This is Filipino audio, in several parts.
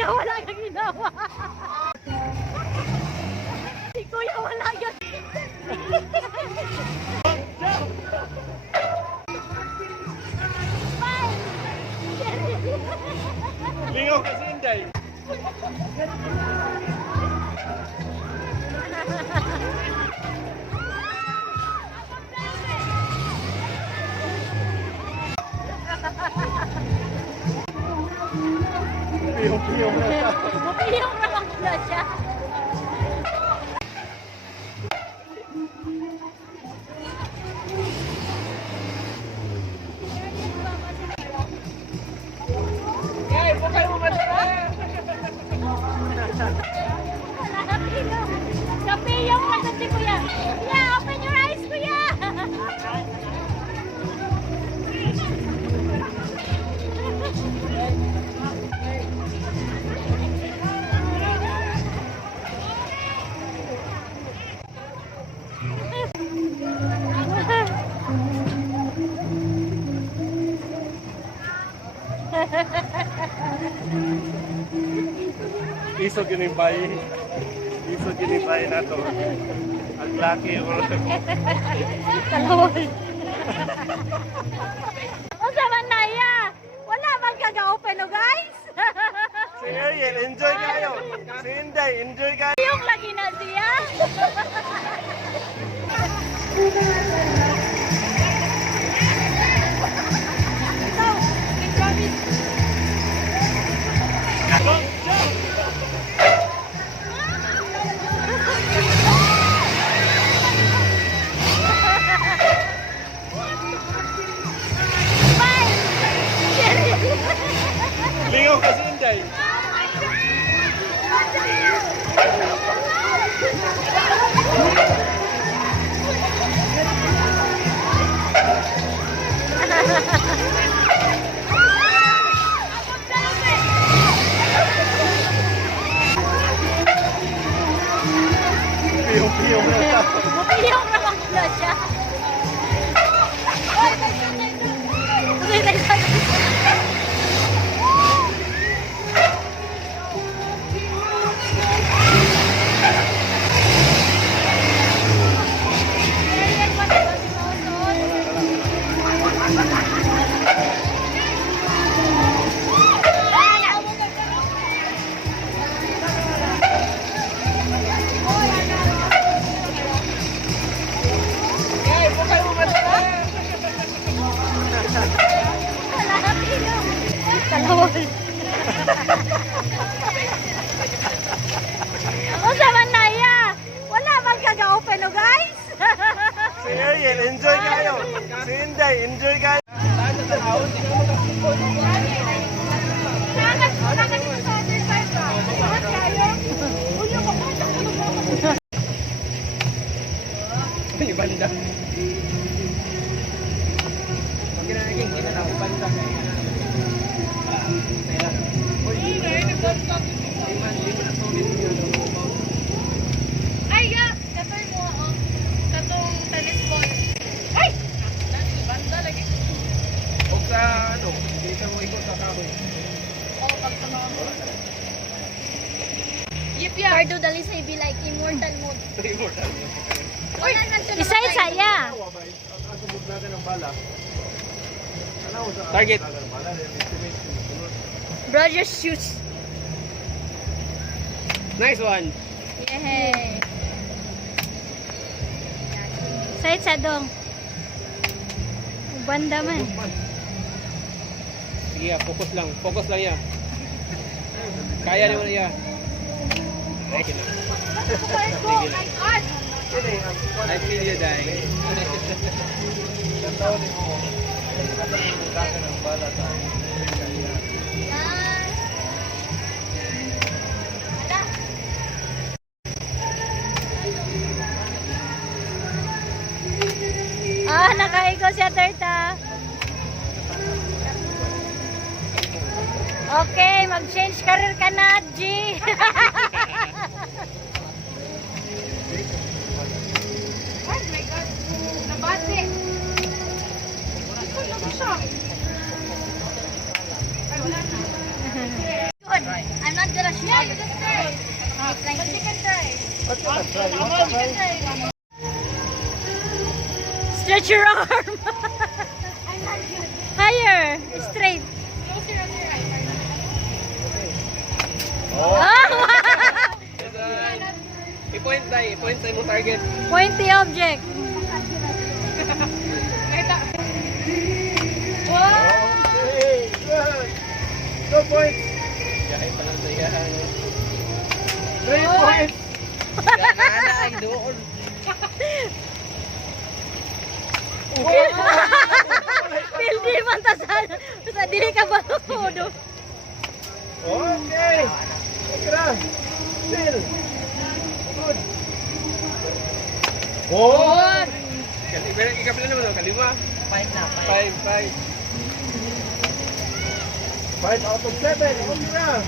kuya wala kang ginawa. Si kuya wala kang Lingaw kasi Inday. Piyong-piyong na siya. Piyong naman pula siya. Hey, bukay mo ba ito? Wala na piyong. Sa piyong lang si kuya. Kuya, open your eyes, kuya. Isog yun yung bayi. Isog yun yung bayi na to. Ang laki yung Talawal. Unsa man na ya? Wala man kaga-open no, guys? Si Ariel, enjoy kayo. Si Inday, enjoy kayo. Yung lagi na siya. Ikaw, promise. Lingaw kasi Inday. Piyong-piyong na siya. Piyong naman pula siya. Talawal. Unsa man na ya? Wala man kaga-open no, guys? Si Ariel, enjoy kayo. Si Inday, enjoy kayo. Banda. Ay, ya! Katay mo, oh. Katong tennis ball. Ay! Banda lagi. O sa ano, dito mo ikot sa kahoy. Oh, pagtama mo. Yip, ya. Cardo dali say be like immortal mode. Immortal. Uy! Isa-isa, ya. Target. Brothers shoots. Nice one. Yay! Side sa dong. Banda man. Sige, focus lang. Focus lang yan. Kaya naman niya. Nice. I feel you, Day. Ah, nakaiko siya, Terta. Okay, mag-change career ka na, G. Oh my God. Nabate. Ito siya. Ay, wala na. Good. I'm not But you can try. What's that? Try. You What's can that? try. Stretch your arm. I'm not good. Higher. Straight. Close your other eye. Oh. I-point tayo. I-point sa imong target. Point the object. Okay. Good. 2 points. Yahay pa lang sa iyahan. 3 points. Kana ay doon. Hindi man ta sa dili ka ba kudo. Okay. Ikra. Still. Good. Oh. Ikapila naman. Kalima. 5 na. 5. 5 out of 7. Okay na.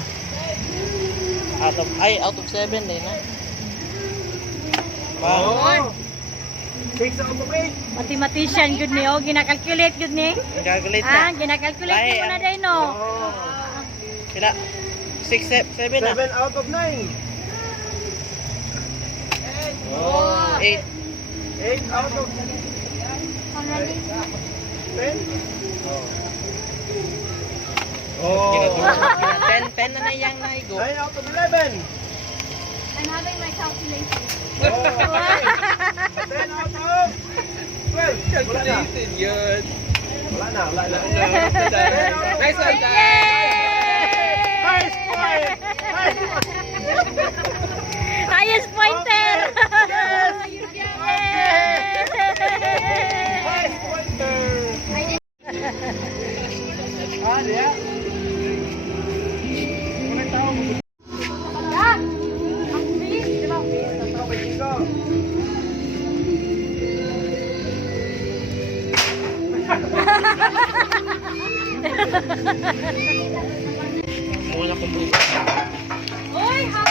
Out of 7 din na. Oh. 6 out of 8. Mathematician good ni gina-calculate good ni. Calculate Ah, na. gina-calculate mo na day no. Oh. Sila 6 7 na. 7 out of 9. Oh. 8. 8 out of 10. Oh. 10 na yang na igo. 9 out of 11. I'm having my calculation. Oh. 10 out of 12. Wala na. Calculated yun. Wala na. Nice one, Dan. Nice point. Nice point. Highest pointer. Nice pointer. Ah, dia. Mana tahu? Yeah. Ang bilis, di ba? Tahu begitu. Muna ko buka. Oy, ha?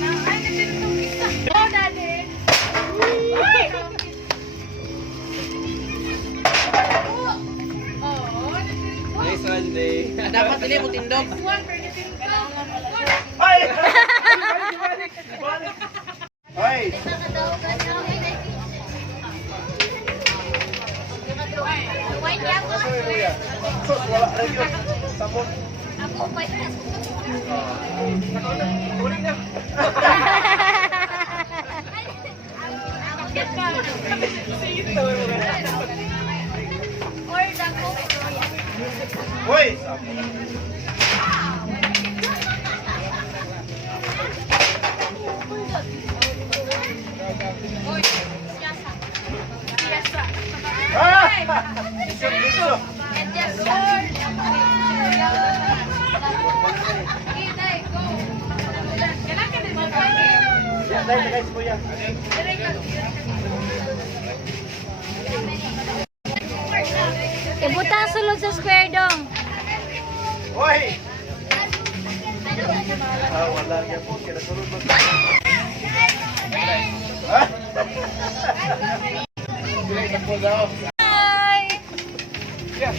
Ay, nagtitong isa. Oh, daddy. Oy! Oh, Nice one, Day. Dapat dili mo tindog. one for the team. Ay! Ay! Wait, yeah. Sorry, Kuya. Sus, wala rin yun. Sabon. Ako, wait. Kunin niya. Get back. Or the Coke. Hoy! Oy, siyasa. Siyasa. Ah! Liso. And just Lord. Okay, go. Kailangan ka din mag-pray. Yan, dahil na guys, Kuya. Ibuta sulod sa square dong. Hoy! Ah, wala yan po. Kinasunod mo. Ha? Sila isang po daw. Hi. Yeah.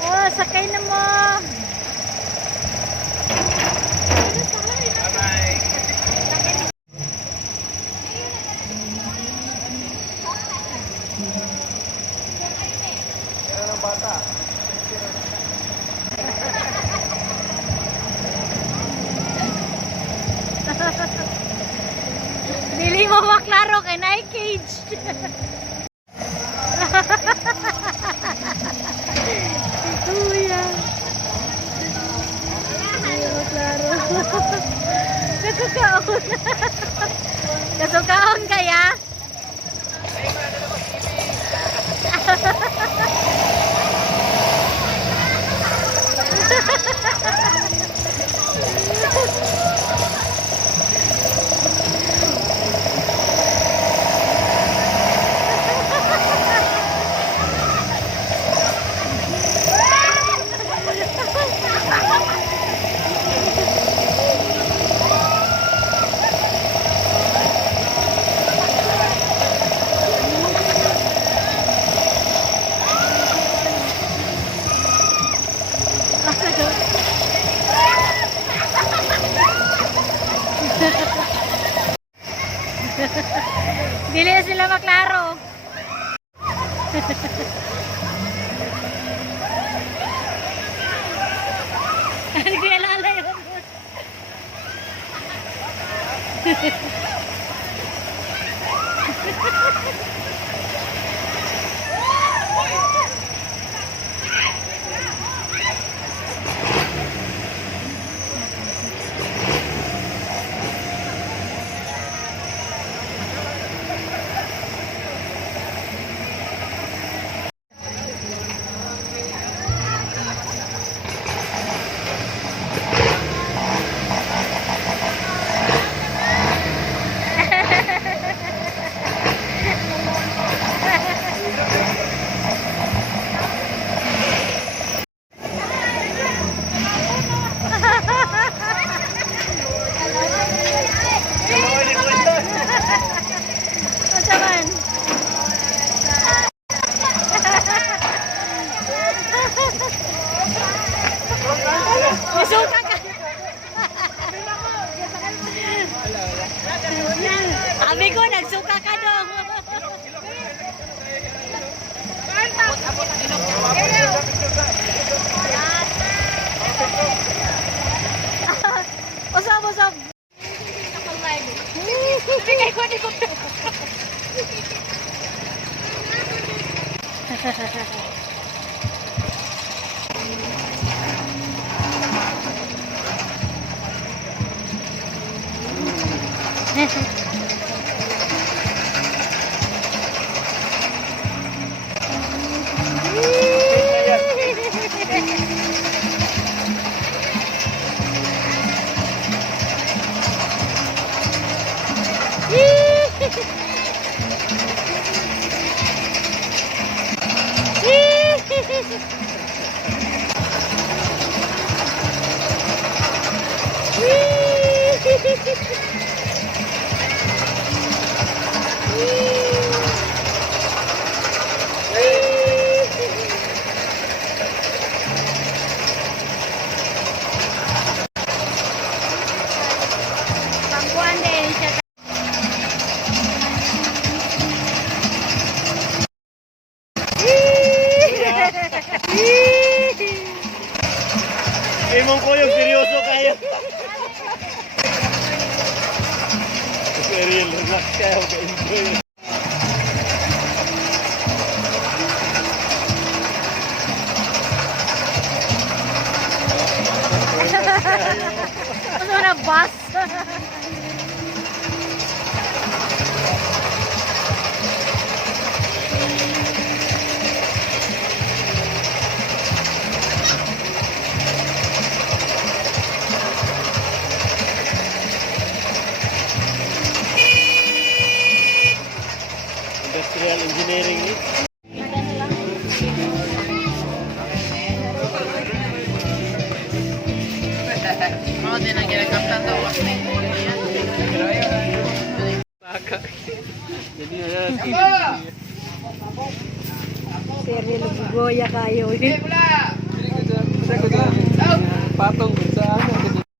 Oh, sakay na mo. Bye-bye. maklaro kay na cage. Kuya. Maklaro. Nakakaon. Kasukaon kaya? Dili na sila maklaro. Hindi ko alala yun. Masa man? Masuka ka. Sabi ko, nagsuka ka dong. Usap, usap. Bigay ko, di ko. Pangkuan din siya. Imong ko yung seryoso kayo. Real, relax kayo, ka-enjoy. Ano na bus? Industrial engineering ni. Mga din ang ginagkamtan daw. Baka. Jadi ada Seryo, lubugoya kayo. patong